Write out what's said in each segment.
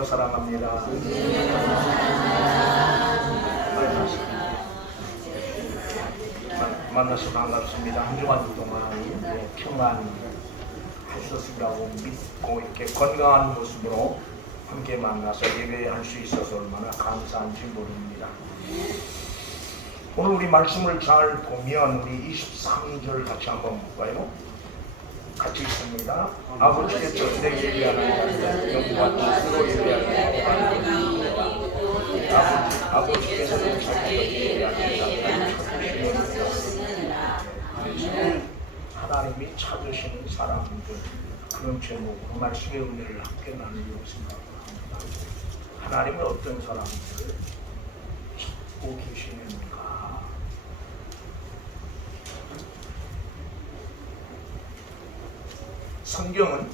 진심으로 사랑합니다. 만나서 반갑습니다. 한 주간 동안 평안하셨으리라고 믿고 이렇게 건강한 모습으로 함께 만나서 예배할 수 있어서 얼마나 감사한지 모릅니다. 오늘 우리 말씀을 잘 보면 우리 23절 같이 한번 볼까요? 같이 있습니다. 아버지의 전대 예배하는 자들 영과 진리로 예배하는 자들 아버지께서는 자기가 예배하는 자들 하나님이 찾으시는 사람들, 그런 제목으로 말씀의 은혜를 함께 나누려고 생각합니다. 하나님은 어떤 사람들을 찾고 계시는가? 성경은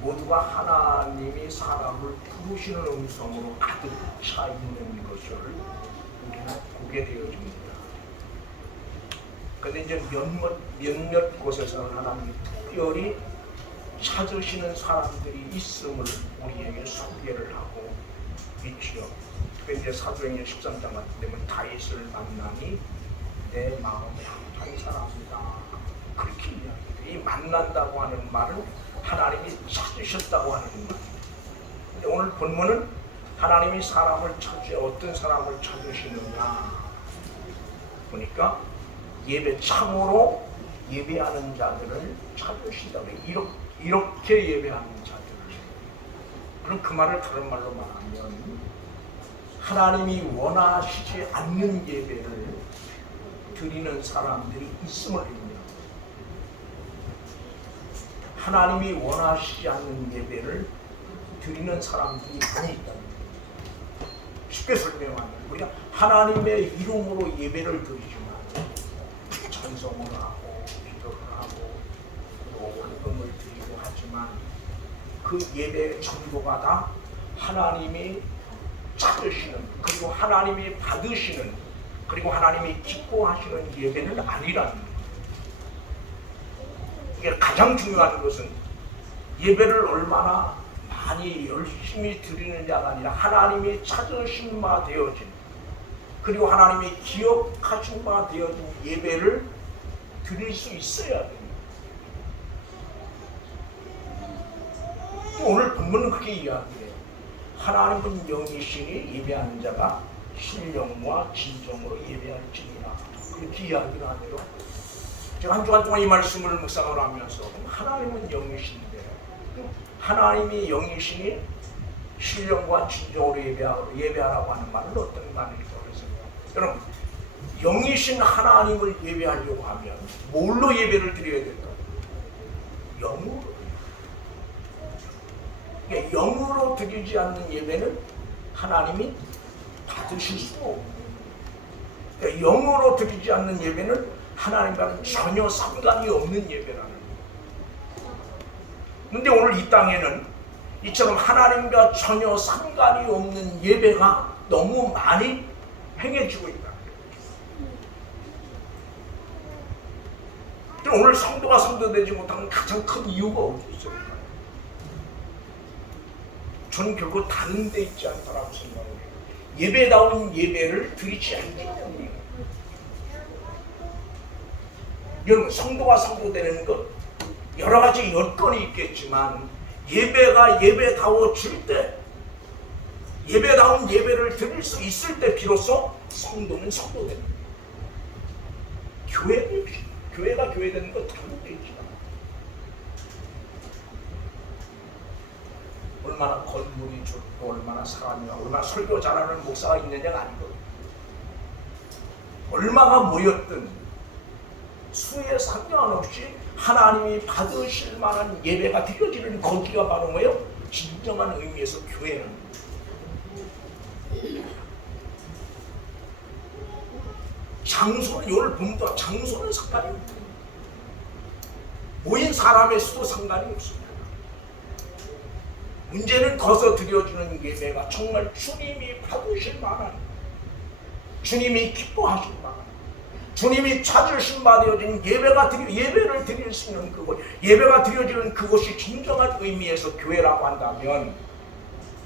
모두가 하나님이 사람을 부르시는 음성으로 가득 차 있는 것을 우리는 보게 되어집니다. 그런데 이제 몇몇 곳에서는 하나님이 특별히 찾으시는 사람들이 있음을 우리에게 소개를 하고 있죠. 특히 이제 사도행전 13장 같은 데는 다윗을 만나니 내 마음에 합한 사람이다. 그렇게 이야기해요. 이 만난다고 하는 말은 하나님이 찾으셨다고 하는 말. 근데 오늘 본문은 하나님이 사람을 찾으 어떤 사람을 찾으시느냐 보니까 예배 참으로 예배하는 자들을 찾으신다고 해요. 이렇게 예배하는 자들을. 그럼 그 말을 다른 말로 말하면 하나님이 원하시지 않는 예배를 드리는 사람들이 있음을 의미합니다. 하나님이 원하시지 않는 예배를 드리는 사람들이 많이 있다는 거예요. 쉽게 설명하면 우리가 하나님의 이름으로 예배를 드리지만 찬송을 하고 기도를 하고 또 헌금을 드리고 하지만 그 예배의 전부가 다 하나님이 찾으시는, 그리고 하나님이 받으시는, 그리고 하나님이 기뻐하시는 예배는 아니라는 거예요. 가장 중요한 것은 예배를 얼마나 많이 열심히 드리느냐가 아니라 하나님이 찾으신 바 되어진, 그리고 하나님이 기억하신 바 되어진 예배를 드릴 수 있어야 됩니다. 오늘 본문은 그렇게 이야기해요. 하나님은 영이시니 예배하는 자가 신령과 진정으로 예배할지니라. 그렇게 이야기를 하네요. 제가 한 주간 동안 이 말씀을 묵상을 하면서 하나님은 영이신데 하나님이 영이시니 신령과 진정으로 예배하라고 하는 말은 어떤 말일까 그래서 여러분, 영이신 하나님을 예배하려고 하면 뭘로 예배를 드려야 될까? 영으로. 그러니까 영으로 드리지 않는 예배는 하나님이 받으실 수 없고, 그러니까 영으로 드리지 않는 예배는 하나님과는 전혀 상관이 없는 예배라는 거예요. 그런데 오늘 이 땅에는 이처럼 하나님과 전혀 상관이 없는 예배가 너무 많이 행해지고 있다. 오늘 성도가 성도되지 못하는 가장 큰 이유가 어디 있을까요? 저는 결국 다른 데 있지 않다라고 생각해요. 예배다운 예배를 드리지 않기 때문이에요. 여러분, 성도가 성도되는 것 여러 가지 여건이 있겠지만 예배가 예배다워질 때, 예배다운 예배를 드릴 수 있을 때 비로소 성도는 성도됩니다. 교회가 교회되는 것 다른 데 있지만 얼마나 건물이 좋고 얼마나 사람이 얼마나 설교 잘하는 목사가 있느냐가 아니거든요. 얼마가 모였든 수에 상관없이 하나님이 받으실 만한 예배가 드려지는 거기가 바로 뭐예요? 진정한 의미에서 교회는. 장소는, 오늘 본문과 장소는 상관이 없어요. 모인 사람의 수도 상관이 없습니다. 문제는 거기서 드려지는 예배가 정말 주님이 받으실 만한, 주님이 기뻐하실 만한, 주님이 찾으신 바 되어진 예배를 드릴 수 있는 그곳, 예배가 드려지는 그곳이 진정한 의미에서 교회라고 한다면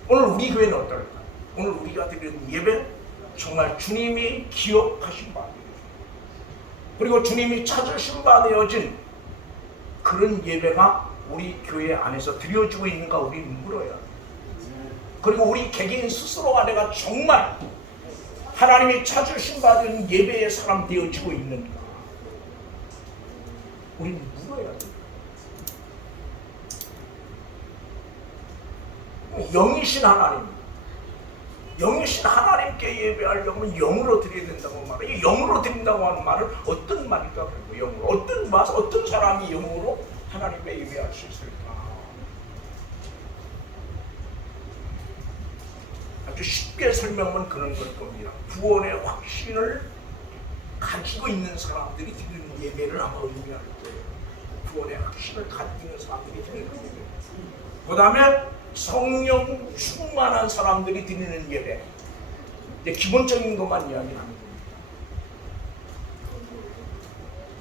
오늘 우리 교회는 어떨까? 오늘 우리가 드리는 예배 정말 주님이 기억하신 바 되어진, 그리고 주님이 찾으신 바 되어진 그런 예배가 우리 교회 안에서 드려지고 있는가 우리는 물어야 돼. 그리고 우리 개개인 스스로가 내가 정말 하나님이 찾으신 바 되는 예배의 사람 되어지고 있는가 우리는 물어야 돼. 영이신 하나님, 영이신 하나님께 예배하려면 영으로 드려야 된다고 말해요. 영으로 드린다고 하는 말은 어떤 말일까? 영으로 어떤 사람이 영으로 하나님께 예배할 수 있을까? 아주 쉽게 설명은 그런 걸 겁니다. 구원의 확신을 가지고 있는 사람들이 드리는 예배를 아마 의미할 거예요. 구원의 확신을 가지고 있는 사람들이 드리는 예배. 그 다음에 성령 충만한 사람들이 드리는 예배. 이제 기본적인 것만 이야기하는 겁니다.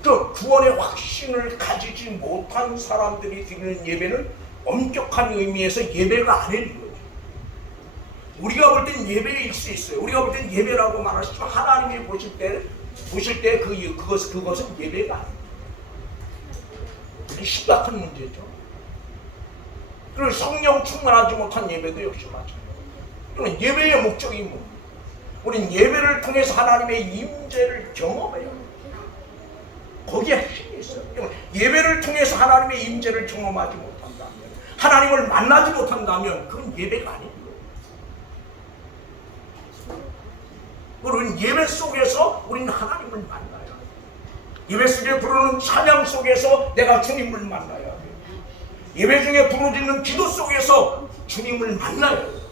그 구원의 확신을 가지지 못한 사람들이 드리는 예배는 엄격한 의미에서 예배가 아닌 거죠. 우리가 볼 땐 예배일 수 있어요. 우리가 볼 땐 예배라고 말하시지만 하나님이 보실 때 그것은 예배가 아닙니다. 이게 심각한 문제죠. 그리고 성령 충만하지 못한 예배도 역시 마찬가지예요. 예배의 목적이 뭡니까? 우리는 예배를 통해서 하나님의 임재를 경험해요. 거기에 핵심이 있어요. 예배를 통해서 하나님의 임재를 경험하지 못한다면, 하나님을 만나지 못한다면 그건 예배가 아닌 거예요. 우리는 예배 속에서 우리는 하나님을 만나요. 예배 속에 부르는 찬양 속에서 내가 주님을 만나야 돼요. 예배 중에 부르짖는 기도 속에서 주님을 만나야 돼요.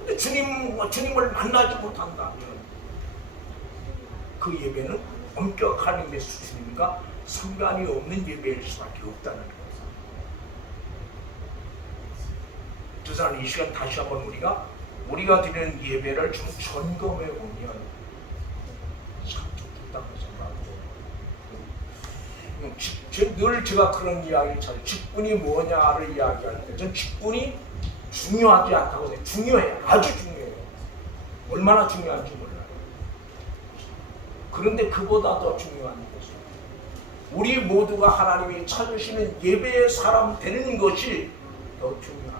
근데 주님을 만나지 못한다면 그 예배는 엄격한 예배 수준인가 상관이 없는 예배일 수밖에 없다는 거예요. 그래서 이 시간 다시 한번 우리가 드리는 예배를 좀 점검해 보면 참 좋겠다고 생각해요. 늘 제가 그런 이야기를 찾아요. 직분이 뭐냐를 이야기할 때 전 직분이 중요하지 않다고 생각해요. 중요해요. 아주 중요해요. 얼마나 중요한지 몰라요. 그런데 그보다 더 중요한 것은 우리 모두가 하나님이 찾으시는 예배의 사람 되는 것이 더 중요합니다.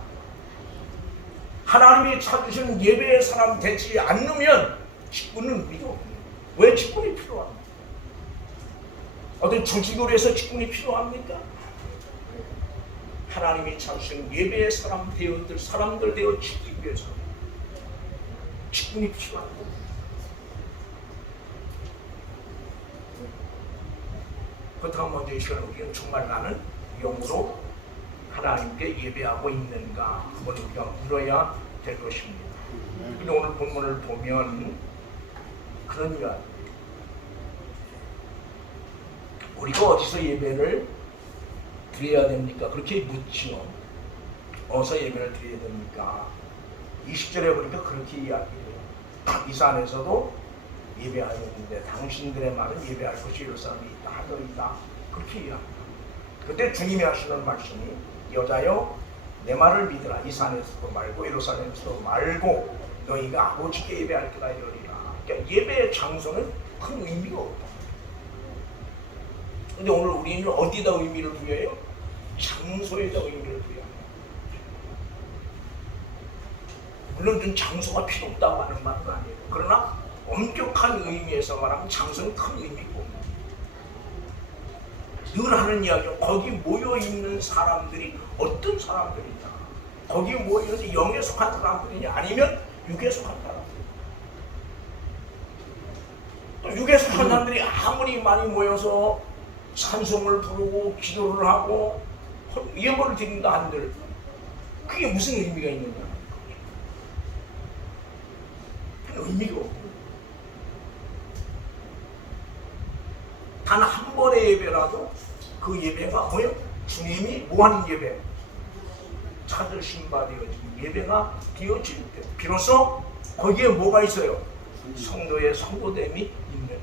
하나님이 찾으시는 예배의 사람 되지 않으면 직분은 의미가 없는 거예요. 왜 직분이 필요합니까? 어떤 조직으로 해서 직분이 필요합니까? 하나님이 찾으신 예배의 사람들 되어지기 위해서 직분이 필요합니다. 그렇다고 먼저 이 시간에 우리는 정말 나는 영으로 하나님께 예배하고 있는가 한번 우리가 물어야 될 것입니다. 근데 오늘 본문을 보면 그런 이야기, 우리가 어디서 예배를 드려야 됩니까? 그렇게 묻지요. 어디서 예배를 드려야 됩니까? 20절에 보니까 그렇게 이야기해요. 이 산에서도 예배하였는데 당신들의 말은 예배할 곳이 예루살렘에 있다 하더이다. 그렇게 이야기합니다. 그때 주님이 하시는 말씀이 여자여 내 말을 믿으라. 이 산에서도 말고 예루살렘에서도 말고 너희가 아버지께 예배할 때가 이르리라. 그러니까 예배의 장소는 큰 의미가 없다. 근데 오늘 우리는 어디다 의미를 부여해요? 장소에다 의미를 부여합니다. 물론 좀 장소가 필요 없다고 하는 말은 아니에요. 그러나 엄격한 의미에서 말하면 장소는 큰 의미고, 늘 하는 이야기죠. 거기 모여있는 사람들이 어떤 사람들이냐, 거기 모여있는 영에 속한 사람들이냐 아니면 육에 속한 사람들. 육에 속한 사람들이 아무리 많이 모여서 찬송을 부르고 기도를 하고 예물을 드린다 한들 그게 무슨 의미가 있느냐? 의미가 없고, 단 한 번의 예배라도 그 예배가 뭐예요? 주님이 뭐하는 예배? 찾으신 바 되어진 예배가 되어질 때 비로소 거기에 뭐가 있어요? 성도의 성도됨이 있는 거죠.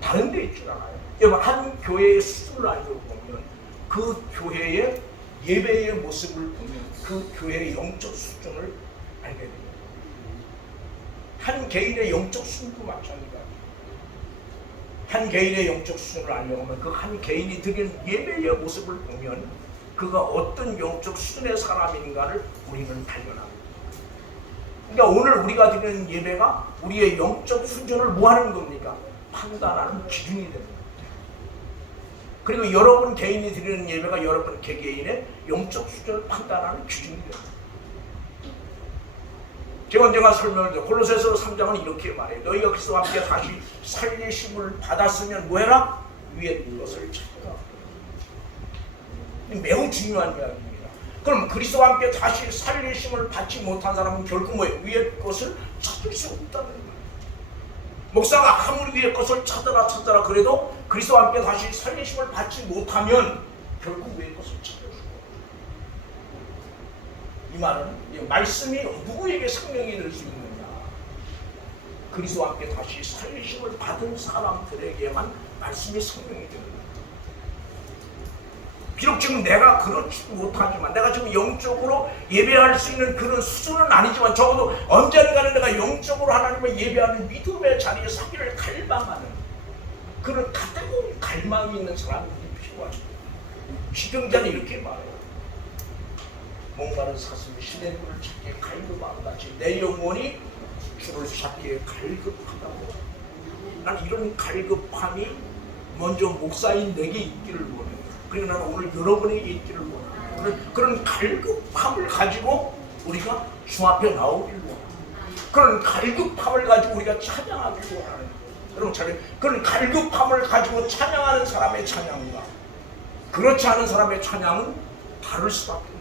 다른 데 있지 않아요. 여러분, 한 교회의 수준을 알고 보면 그 교회의 예배의 모습을 보면 그 교회의 영적 수준을 알게 됩니다. 한 개인의 영적 수준도 마찬가지입니다. 한 개인의 영적 수준을 알려고 하면 그 한 개인이 드리는 예배의 모습을 보면 그가 어떤 영적 수준의 사람인가를 우리는 발견합니다. 그러니까 오늘 우리가 드리는 예배가 우리의 영적 수준을 뭐 하는 겁니까? 판단하는 기준이 됩니다. 그리고 여러분 개인이 드리는 예배가 여러분 개개인의 영적 수준을 판단하는 기준이 됩니다. 제가 언젠가 설명을 드려 골로새서 3장은 이렇게 말해요. 너희가 그리스도와 함께 다시 살리심을 받았으면 뭐해라? 위에 것을 찾아라. 매우 중요한 이야기입니다. 그럼 그리스도와 함께 다시 살리심을 받지 못한 사람은 결국 뭐예요? 위에 것을 찾을 수 없다는 거예요. 목사가 아무리 위에 것을 찾아라 그래도 그리스도와 함께 다시 살리심을 받지 못하면 결국 위에 것을 찾을 수 없어요. 이 말은 이 말씀이 누구에게 생명이 될 수 있느냐? 그리스도와 함께 다시 살리심을 받은 사람들에게만 말씀이 생명이 되는 거예요. 비록 지금 내가 그렇지 못하지만 내가 지금 영적으로 예배할 수 있는 그런 수준은 아니지만 적어도 언젠가는 내가 영적으로 하나님을 예배하는 믿음의 자리에 서기를 갈망하는 그런 가뜩 갈망이 있는 사람이 필요하죠. 시경자는 이렇게 말해요. 목마른 사슴이 시냇 물을 찾기에 갈급함 같이 내 영혼이 주를 찾기에 갈급하다고. 난 이런 갈급함이 먼저 목사인 내게 있기를 원해요. 그리고 나는 오늘 여러분에게 있기를 원해요. 그런 갈급함을 가지고 우리가 주 앞에 나오기를 원해요. 그런 갈급함을 가지고 우리가 찬양하기를 원하는 여러분, 그런 갈급함을 가지고 찬양하는 사람의 찬양과 그렇지 않은 사람의 찬양은 다를 수밖에 없어요.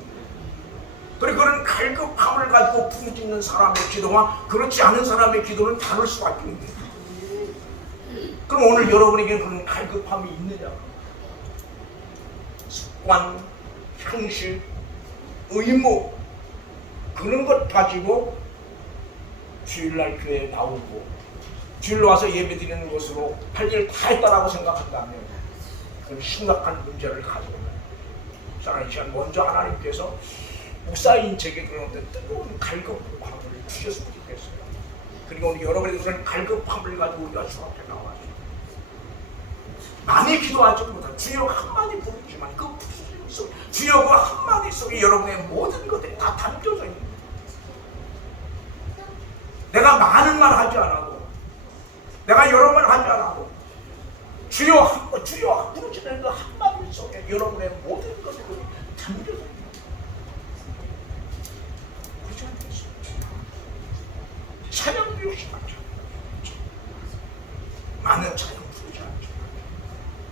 그리고 그런 갈급함을 가지고 부르짖는 사람의 기도와 그렇지 않은 사람의 기도는 다를 수밖에 없습니다. 그럼 오늘 여러분에게 그런 갈급함이 있느냐? 습관, 형식, 의무 그런 것 가지고 주일날 교회에 나오고 주일로 와서 예배드리는 것으로 할 일 다 했다라고 생각한다면 그건 심각한 문제를 가지고 있는 사랑하는 시간 먼저 하나님께서 목사인 제게 그런 어떤 뜨거운 갈급함을 주셨으면 좋겠어요. 그리고 오늘 여러분의 그런 갈급함을 가지고 우리가 주 앞에 나와서 많이 기도하지 못한 주여 한마디 부르지만 그 부르짖음 속 주여 그 한마디 속에 여러분의 모든 것들이 다 담겨져 있는 거예요. 내가 많은 말 하지 않아도 내가 여러 말 하지 않아도 주여 부르짖는 그 한마디 속에 여러분의 모든 것들이 담겨져 있는 거예요. 찬양도 역시 마찬가지죠. 많은 찬양 부르지 않죠.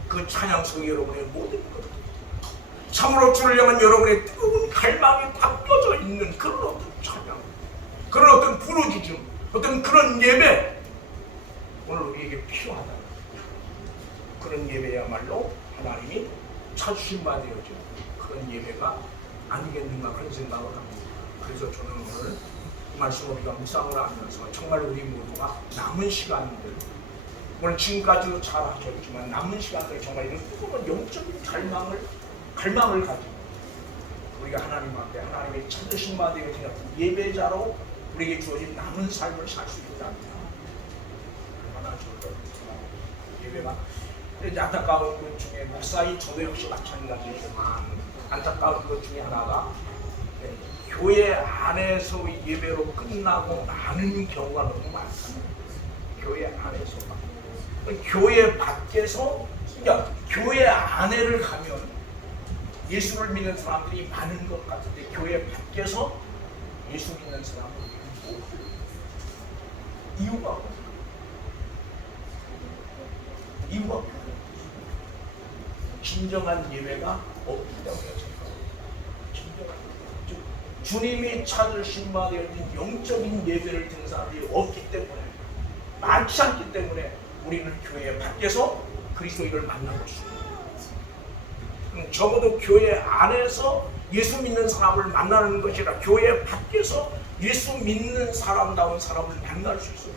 그 찬양 속에 여러분의 모든 것 참으로 주를 향한 여러분의 뜨거운 갈망이 담겨져 있는 그런 어떤 찬양, 그런 어떤 부르짖음, 어떤 그런 예배 오늘 우리에게 필요하다. 그런 예배야말로 하나님이 찾으신 바 되어져 그런 예배가 아니겠는가 그런 생각을 합니다. 그래서 저는 오늘 이 말씀 우리가 묵상을 하면서 정말 우리 모두가 남은 시간들 오늘 지금까지도 잘 하셨지만 남은 시간들 정말 이런 뜨거운 영적인 갈망을 가지고 우리가 하나님 앞에 하나님의 찾으신 바 되어진 예배자로 우리에게 주어진 남은 삶을 살 수 있다면 얼마나 좋을까요? 예배가 안타까운 것 중에 목사인 저도 역시 마찬가지지만 안타까운 것 중에 하나가 교회 안에서 예배로 끝나고 나는 경우가 너무 많습니다. 교회 안에서만. 교회 밖에서, 그러니까 교회 안에를 가면 예수를 믿는 사람들이 많은 것 같은데 교회 밖에서 예수 믿는 사람은 못 들어요. 이유가 뭐예요? 이유가 뭐예요? 진정한 예배가 없기 때문에 주님이 찾으신 바 되어진 영적인 예배를 드는 사람들이 없기 때문에 많지 않기 때문에 우리는 교회 밖에서 그리스도인을 만나고 있습니다. 적어도 교회 안에서 예수 믿는 사람을 만나는 것이 아니라 교회 밖에서 예수 믿는 사람다운 사람을 만날 수 있어요.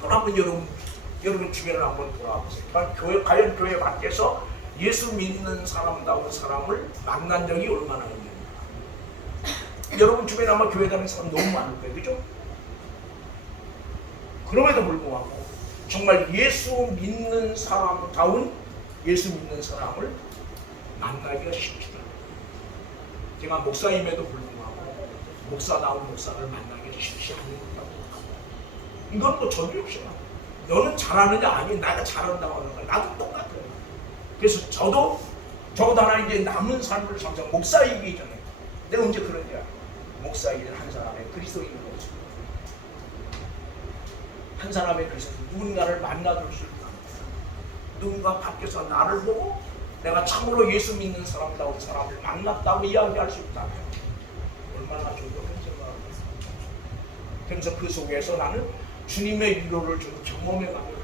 또 한번 여러분 주변을 한번 돌아보세요. 과연 교회 밖에서 예수 믿는 사람다운 사람을 만난 적이 얼마나 있는가. 여러분 주변에 아마 교회 다니는 사람 너무 많을 거예요. 그죠? 그럼에도 불구하고 정말 예수 믿는 사람다운 예수 믿는 사람을 만나기가 쉽지가 않아요. 제가 목사임에도 불구하고 목사다운 목사를 만나기가 쉽지 않은 것같고 이건 또 저도 역시나 너는 잘하느냐 아니 내가 잘한다고 하는 거야. 나도 똑같아요. 그래서 저도 하나 이제 남은 삶을 살자 목사이기 전에 내가 언제 그런지야. 목사이기 한 사람의 그리스도인으로서 한 사람의 그리스도 누군가를 만나줄 수 있다. 누군가 밖에서 나를 보고 내가 참으로 예수 믿는 사람다운 사람을 만났다고 이야기할 수 있다면 얼마나 좋겠는 생각합니다. 그래서 그 속에서 나는 주님의 위로를 좀 경험해가며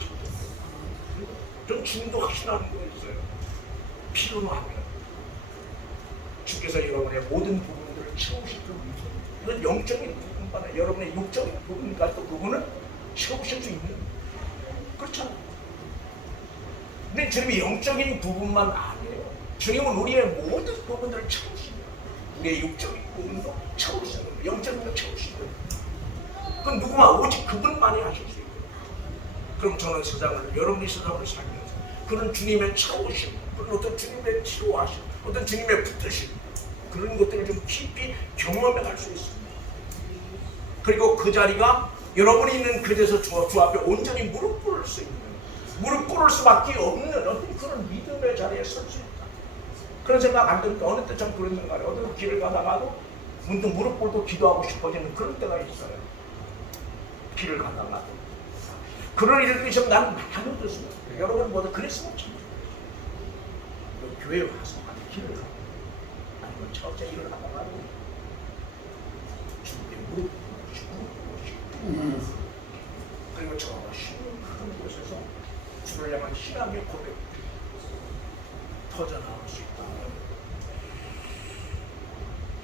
좀 주님도 확신하는 거 있어요. 필요하면 주께서 여러분의 모든 부분들을 채우실 줄 믿어요. 이건 영적인 부분만 아니라 여러분의 육적인 부분까지 또 그분은 채우실 수 있는 그렇잖아요. 근데 주님이 영적인 부분만 아니에요. 주님은 우리의 모든 부분들을 채우십니다. 우리의 육적인 부분도 채우시는 영적인 부분도 채우시는 그건 누구만 오직 그분만이 하실 수 있어요. 그럼 저는 세상을 여러분이 세상을 살면서 그런 주님의 채우심, 어떤 주님의 치료하심, 어떤 주님의 붙드심 그런 것들을 좀 깊이 경험해 갈 수 있습니다. 그리고 그 자리가 여러분이 있는 그곳에서 주 앞에 온전히 무릎 꿇을 수 있는 무릎 꿇을 수밖에 없는 어떤 그런 믿음의 자리에 설 수 있다. 그런 생각 안 드는데 어느 때 참 그런 생각을 어떤 길을 가다가도 문득 무릎 꿇고 기도하고 싶어지는 그런 때가 있어요. 길을 가다가도 그런 일들이 좀 나는 많이 없었습니다. 여러분 모두 그랬으면 참 교회 와서 길을 가고 아니면 첫째 일을 하다가도 주님께 무릎 꿇고 그리고 저 쉬는 큰 곳에서 주를 향한 신앙의 고백 터져나올 수 있다면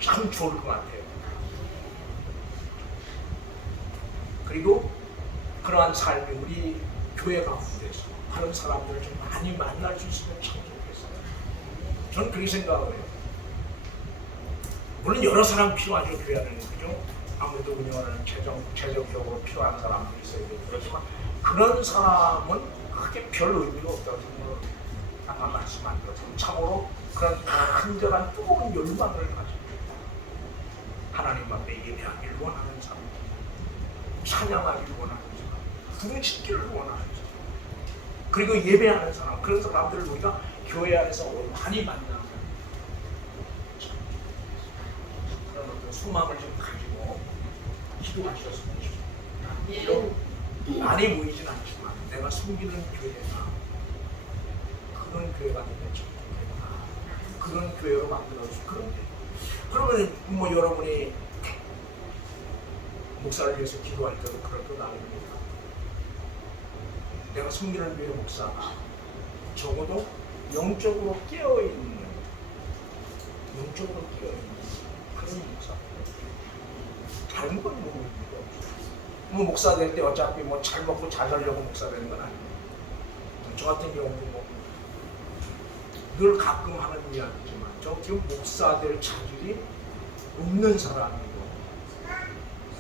참 좋을 것 같아요. 그리고 그러한 삶이 우리 교회 가운데서 그런 사람들을 좀 많이 만날 수 있으면 참 좋겠어요. 저는 그렇게 생각을 해요. 물론 여러 사람 필요하죠. 교회 안에는. 그죠? 아무래도 운영하는 재정적으로 필요한 사람들이 있어야 되고 그렇지만 그런 사람은 크게 별 의미가 없다고 생각을 아까 말씀한 것처럼 참으로 그런 간절한 뜨거운 열망을 가지고 하나님 앞에 예배하기를 원하는 사람, 찬양하기를 원하는 사람, 부르짖기를 원하는 사람, 그리고 예배하는 사람, 그런 사람들을 우리가 교회 안에서 많이 만나면 그런 어떤 소망을 좀 가지고 기도하셨으면 좋겠습니다. 많이 보이진 않지만 내가 섬기는 교회가 그런 교회가 되면 좋겠구나. 그런 교회로 만들어서 그런 교회. 그러면 뭐 여러분이 목사를 위해서 기도할 때도 그럴 거 나옵니다. 내가 섬기는 교회 목사가 적어도 영적으로 깨어있는 그런 목사. 다른 건 모르는 거 없어요. 뭐 목사 될 때 어차피 뭐 잘 먹고 잘 살려고 목사 되는 건 아니에요. 저 같은 경우도 뭐 늘 가끔 하는 이야기지만 저 지금 목사 될 자질이 없는 사람이고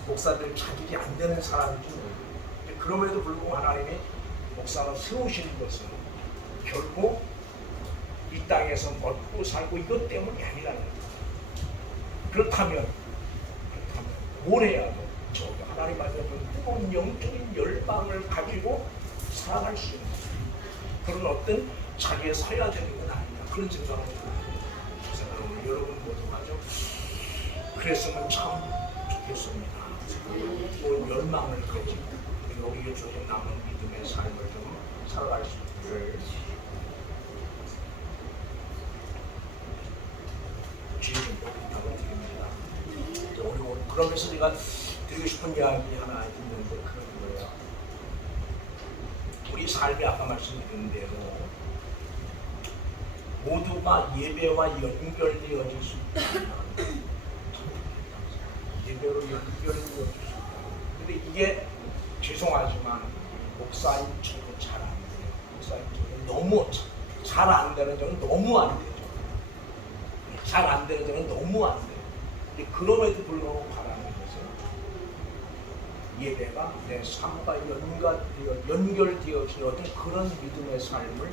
목사 될 자질이 안 되는 사람인지 모르겠어요. 그럼에도 불구하고 하나님이 목사가 세우시는 것은 결코 이 땅에서 먹고 살고 이것 때문이 아니라는 거예요. 그렇다면 뭘 해야 돼? 저 하나님 앞에 뜨거운 영적인 열망을 가지고 살아갈 수 있는 그런 어떤 자리에 서야 되는 건 아니냐 그런 생각을 해요. 여러분 모두가 좀 그랬으면 참 좋겠습니다. 그 열망을 가지고 우리의 조금 남은 믿음의 삶을 좀 살아갈 수 있기를 주님 부탁을 드립니다. 그러면서 제가 드리고 싶은 이야기 하나 있는데 그런 거예요. 우리 삶이 아까 말씀드린 대로 모두가 예배와 연결되어질 수 있다면 예배로 연결되어질 수 있다. 근데 이게 죄송하지만 목사님 저도 잘 안 돼요. 목사님 저도 너무 잘 안 되는 점은 너무 안 되죠. 잘 안 되는 점은 너무 안 돼요. 근데 그럼에도 불구하고 바라는 것은 예배가 내 삶과 연결되어진 어떤 그런 믿음의 삶을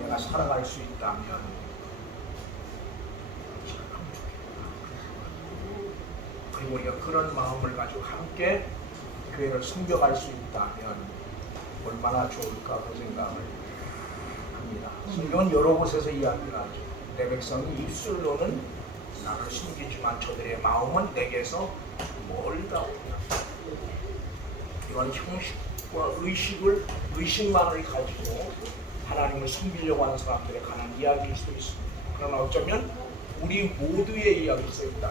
내가 살아갈 수 있다면 참 좋겠다. 그리고 우리가 그런 마음을 가지고 함께 교회를 섬겨갈 수 있다면 얼마나 좋을까 그 생각을 합니다. 성경은 여러 곳에서 이야기를 하죠. 내 백성이 입술로는 나를 숨기지만 저들의 마음은 내게서 멀다 오냐. 이런 형식과 의식만을 가지고 하나님을 섬기려고 하는 사람들에 관한 이야기일 수도 있습니다. 그러나 어쩌면 우리 모두의 이야기일 수 있다.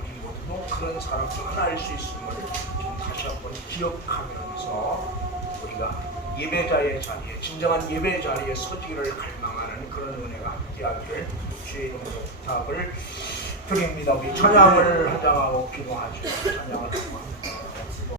우리 모두도 그런 사람 중 하나일 수 있음을 지금 다시 한번 기억하면서 우리가 예배자의 자리에, 진정한 예배 자리에 서기를 갈망하는 그런 은혜가 함께하기를 주의 이름으로 부탁을 드립니다. 우리 찬양을 하장하고 기도하죠. 찬양을 하고